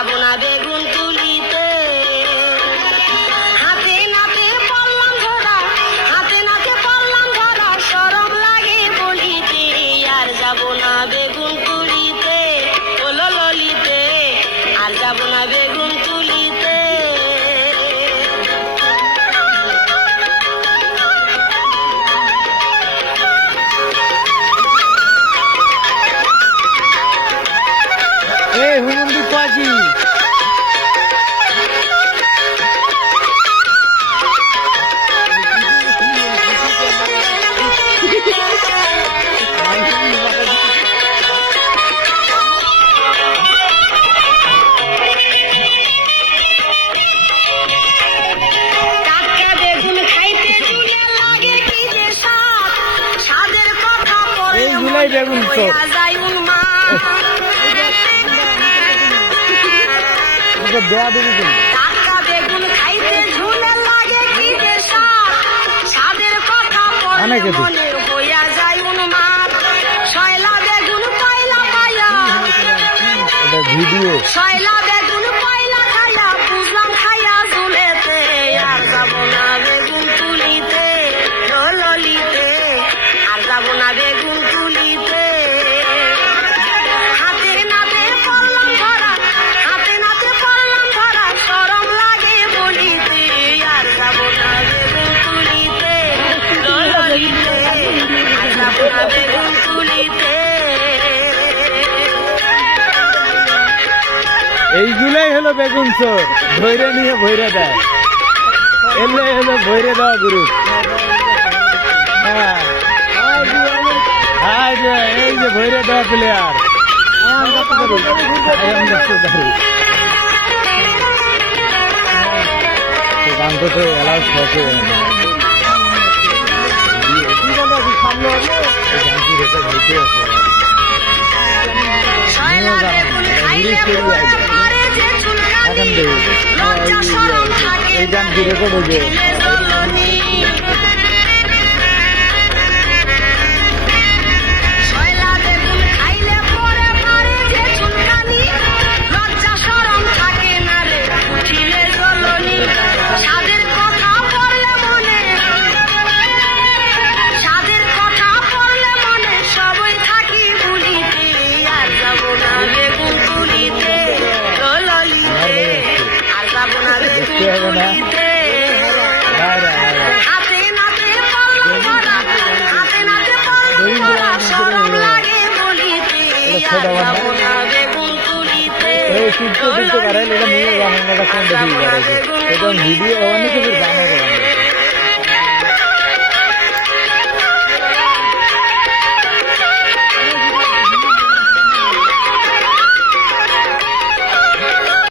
যাবো না বেগুন তুলিতে। হাতে নাতে পড়লাম ধরা, হাতে নাতে পড়লাম ধরা, শরম লাগে বলিতে। আর যাবো না বেগুন তুলিতে, ওলো ললিতে, আর যাবো না বেগুন তুলিতে। হুমন্দি পাজি বেগুন তো টাটকা বেগুন খাইতে ঝুলে লাগে কি যে স্বাদ, স্বাদের কথা পড়লে মনে হইয়া যায় উন্মাদ। শয়লা বেগুন পয়লা পাইয়া, শয়লা বেগুন পয়লা খাইয়া, বুঝলাম খাইয়া ঝুলেতে। আর যাবো না বেগুন তুলিতে, ললিতে, আর যাবো না বেগুন তুলিতে। হাতে নাতে পড়লাম ধরা, হাতে নাতে পড়লাম ধরা, শরম লাগে বলিতে। আর যাবো না বেগুন তুলিতে, ললিতে, আর যাবো না বেগুন তুলিতে। এইগুলাই হলো বেগুন চোর, ভৈরে নিয়ে ভৈরে দেয়। এগুলাই হলো ভৈরে দেওয়া গুরু। হ্যাঁ, এই যে ভৈরে দেওয়া প্লেয়ার গান তো এলাও শখে এই গান কি রেকর্ড হয়েছে। হাতে নাতে পড়লাম ধরা, হাতে নাতে পড়লাম ধরা, শরম লাগে বলিতে। আর যাবো না বেগুন তুলিতে, ভিডিও